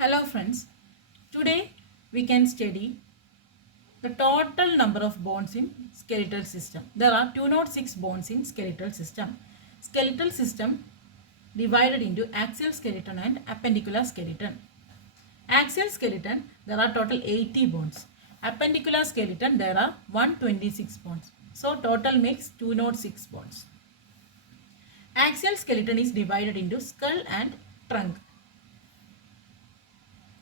Hello friends, today we can study the total number of bones in skeletal system. There are 206 bones in skeletal system. Skeletal system divided into axial skeleton and appendicular skeleton. Axial skeleton there are total 80 bones. Appendicular skeleton there are 126 bones. So total makes 206 bones. Axial skeleton is divided into skull and trunk.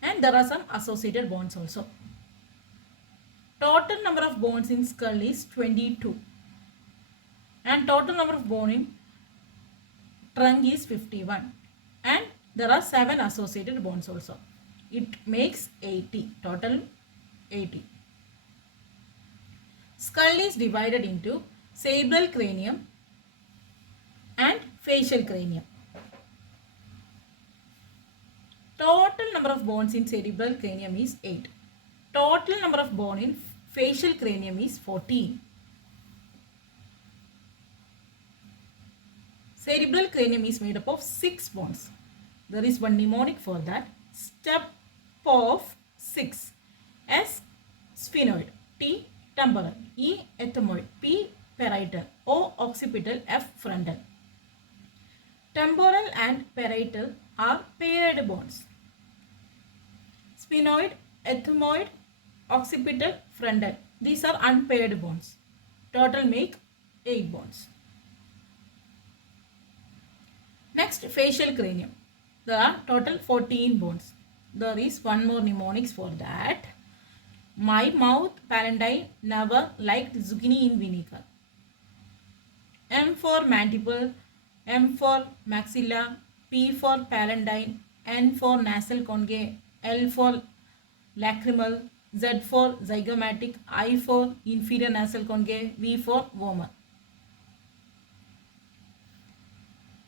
And there are some associated bones also. Total number of bones in skull is 22 and total number of bone in trunk is 51 and there are 7 associated bones also. It makes 80, total 80. Skull is divided into cerebral cranium and facial cranium. Total number of bones in cerebral cranium is 8. Total number of bone in facial cranium is 14. Cerebral cranium is made up of 6 bones. There is one mnemonic for that. Step of 6. S. Sphenoid. T. Temporal. E. Ethmoid. P. Parietal. O. Occipital. F. Frontal. Temporal and parietal are paired bones. Sphenoid, ethmoid, occipital, frontal. These are unpaired bones. Total make 8 bones. Next, facial cranium. There are total 14 bones. There is one more mnemonics for that. My mouth palatine never liked zucchini in vinegar. M for mandible, M for maxilla, P for palatine, N for nasal conge, L for lacrimal, Z for zygomatic, I for inferior nasal conge, V for vomer.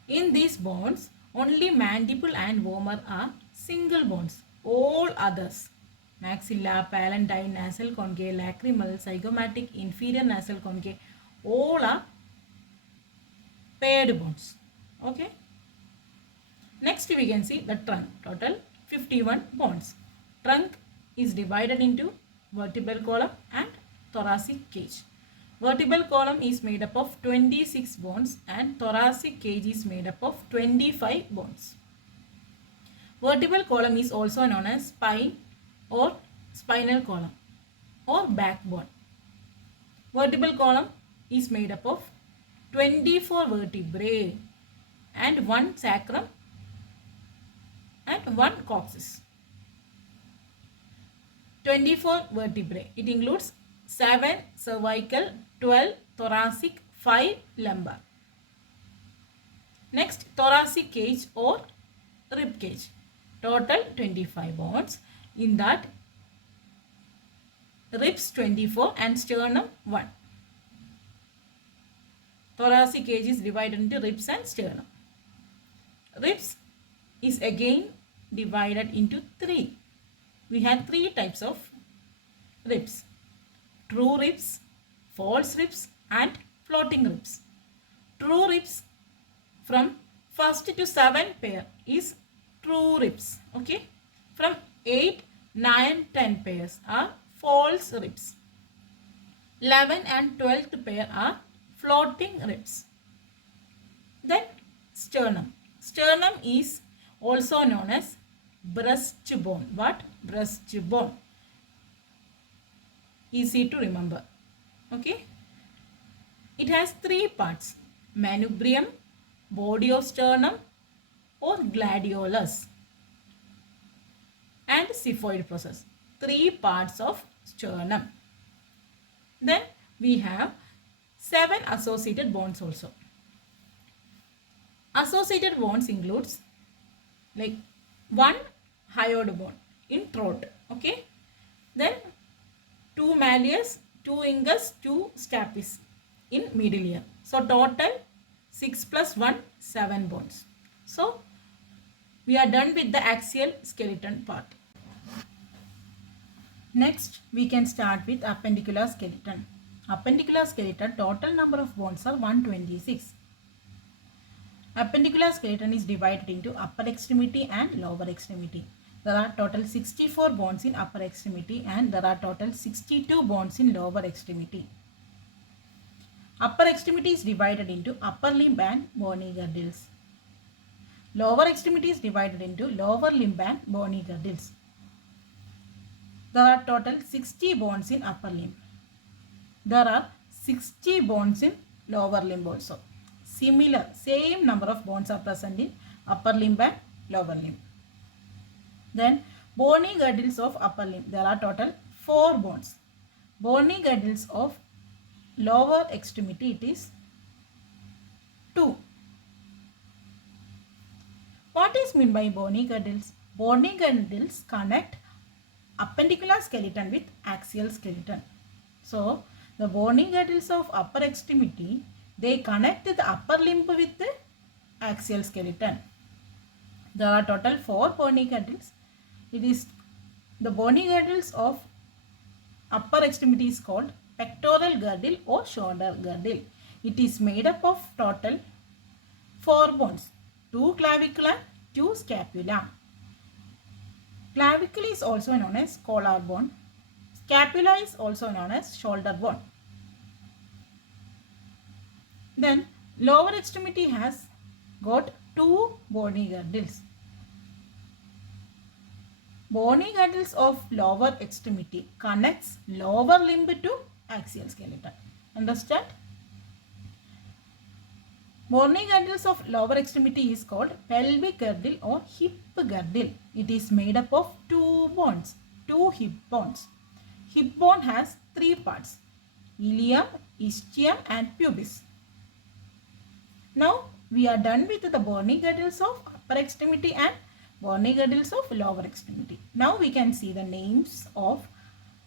In these bones, only mandible and vomer are single bones. All others, maxilla, palatine, nasal conge, lacrimal, zygomatic, inferior nasal conge, all are paired bones. Okay. Next we can see the trunk. Total 51 bones. Trunk is divided into vertebral column and thoracic cage. Vertebral column is made up of 26 bones and thoracic cage is made up of 25 bones. Vertebral column is also known as spine or spinal column or backbone. Vertebral column is made up of 24 vertebrae and 1 sacrum and 1 coccyx. 24 vertebrae. It includes 7 cervical, 12 thoracic, 5 lumbar. Next, thoracic cage or rib cage. Total 25 bones. In that, ribs 24 and sternum 1. Thoracic cage is divided into ribs and sternum. Ribs is again divided into 3. We have 3 types of ribs. True ribs, false ribs and floating ribs. True ribs from 1st to 7 pair is true ribs. Okay. From 8, 9, 10 pairs are false ribs. 11 and 12th pair are floating ribs. Then sternum. Sternum is also known as breastbone. What? Breastbone. Easy to remember. Okay. It has 3 parts. Manubrium, body of sternum or gladiolus and xiphoid process. 3 parts of sternum. Then we have 7 associated bones also. Associated bones includes like 1 hyoid bone in throat. Okay. Then 2 malleus, 2 ingus, 2 stapes in middle ear. So total 6 plus 1, 7 bones. So we are done with the axial skeleton part. Next we can start with appendicular skeleton. Appendicular skeleton total number of bones are 126. Appendicular skeleton is divided into upper extremity and lower extremity. There are total 64 bones in upper extremity and there are total 62 bones in lower extremity. Upper extremity is divided into upper limb and bony girdles. Lower extremity is divided into lower limb and bony girdles. There are total 60 bones in upper limb. There are 60 bones in lower limb also. Similar, same number of bones are present in upper limb and lower limb. Then bony girdles of upper limb. There are total 4 bones. Bony girdles of lower extremity, it is 2. What is meant by bony girdles? Bony girdles connect appendicular skeleton with axial skeleton. So the bony girdles of upper extremity, they connect the upper limb with the axial skeleton. There are total 4 bony girdles. It is the bony girdles of upper extremity is called pectoral girdle or shoulder girdle. It is made up of total 4 bones, 2 clavicle and 2 scapula. Clavicle is also known as collar bone. Scapula is also known as shoulder bone. Then lower extremity has got 2 bony girdles. Bony girdles of lower extremity connects lower limb to axial skeleton. Understand? Bony girdles of lower extremity is called pelvic girdle or hip girdle. It is made up of 2 bones, 2 hip bones. Hip bone has 3 parts, ilium, ischium and pubis. Now we are done with the bony girdles of upper extremity and bony girdles of lower extremity. Now we can see the names of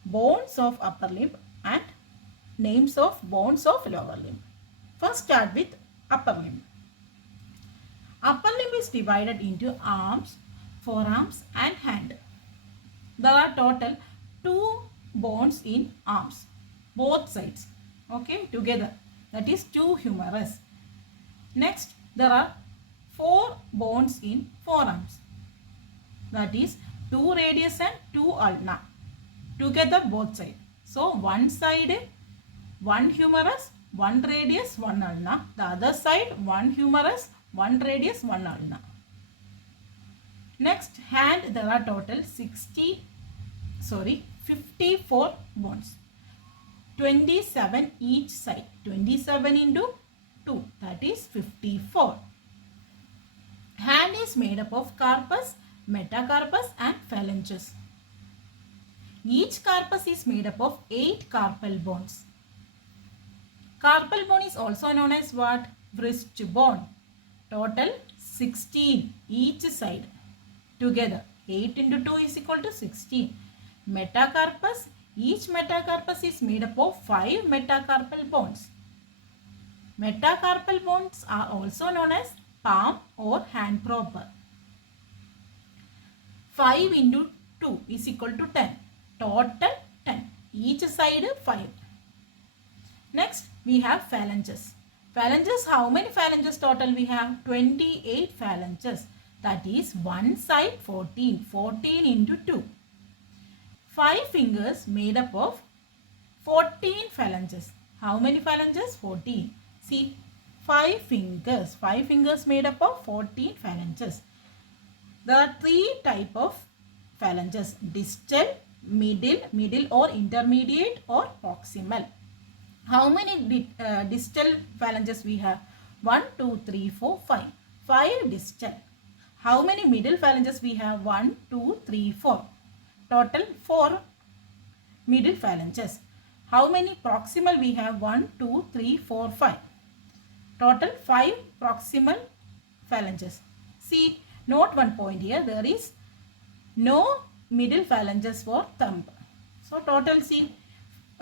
bones of upper limb and names of bones of lower limb. First start with upper limb. Upper limb is divided into arms, forearms and hand. There are total 2 bones in arms, both sides, okay, together. That is 2 humerus. Next, there are 4 bones in forearms. That is 2 radius and 2 ulna, together both sides. So one side 1 humerus, 1 radius, 1 ulna. The other side 1 humerus, 1 radius, 1 ulna. Next, hand, there are total 54 bones. 27 each side. 27 into 2, that is 54. Hand is made up of carpus, metacarpus and phalanges. Each carpus is made up of 8 carpal bones. Carpal bone is also known as what? Wrist bone. Total 16 each side. Together 8 into 2 is equal to 16. Metacarpus, each metacarpus is made up of 5 metacarpal bones. Metacarpal bones are also known as palm or hand proper. 5 into 2 is equal to 10. Total 10. Each side 5. Next, we have phalanges. Phalanges, how many phalanges total we have? 28 phalanges. That is one side 14. 14 into 2. 5 fingers made up of 14 phalanges. How many phalanges? 14. See, 5 fingers. 5 fingers made up of 14 phalanges. There are 3 types of phalanges. Distal, middle or intermediate or proximal. How many distal phalanges we have? 1, 2, 3, 4, 5. 5 distal. How many middle phalanges we have? 1, 2, 3, 4. Total 4 middle phalanges. How many proximal we have? 1, 2, 3, 4, 5. Total 5 proximal phalanges. See, note one point here. There is no middle phalanges for thumb. So total see,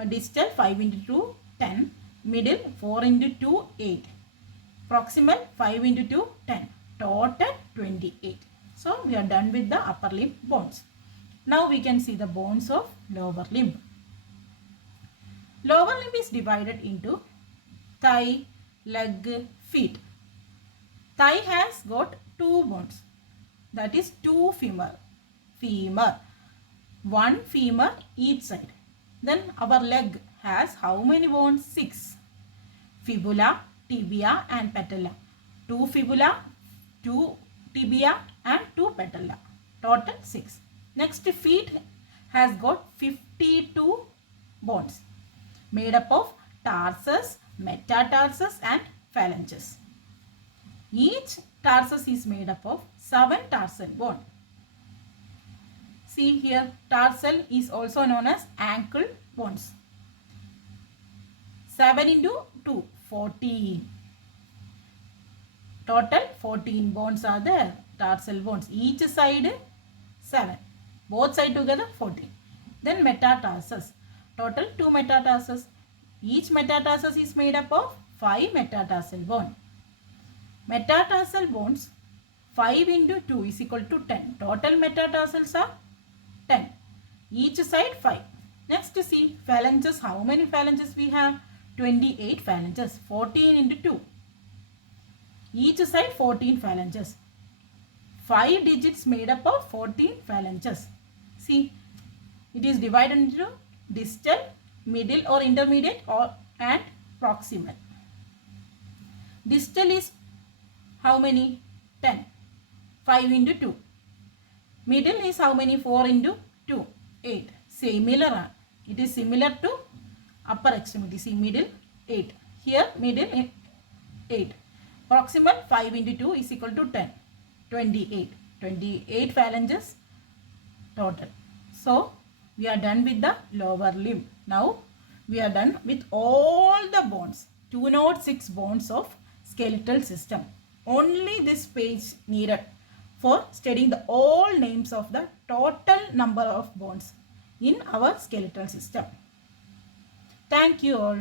distal 5 into 2, 10. Middle 4 into 2, 8. Proximal 5 into 2, 10. Total 28. So we are done with the upper limb bones. Now we can see the bones of lower limb. Lower limb is divided into thigh, leg, feet. Thigh has got 2 bones. That is 2 femur. femur. One femur each side. Then our leg has how many bones? 6. Fibula, tibia and patella. 2 fibula, 2 tibia and 2 patella. Total 6. Next, feet has got 52 bones made up of tarsus, metatarsus and phalanges. Each tarsus is made up of 7 tarsal bone. See here, tarsal is also known as ankle bones. 7 into 2, 14. Total 14 bones are there, tarsal bones. Each side 7. Both sides together 14. Then metatarsus. Total 2 metatarsus. Each metatarsus is made up of 5 metatarsal bones. Metatarsal bones 5 into 2 is equal to 10. Total metatarsals are 10. Each side 5. Next see phalanges. How many phalanges we have? 28 phalanges. 14 into 2. Each side 14 phalanges. 5 digits made up of 14 phalanges. See, it is divided into distal, middle or intermediate and proximal. Distal is how many? 10. 5 into 2. Middle is how many? 4 into 2. 8. Similar. It is similar to upper extremity. See, middle 8. Here middle 8. Proximal 5 into 2 is equal to 10. 28. 28 phalanges total. So, we are done with the lower limb. Now, we are done with all the bones. 206 bones of skeletal system. Only this page needed for studying the all names of the total number of bones in our skeletal system. Thank you all.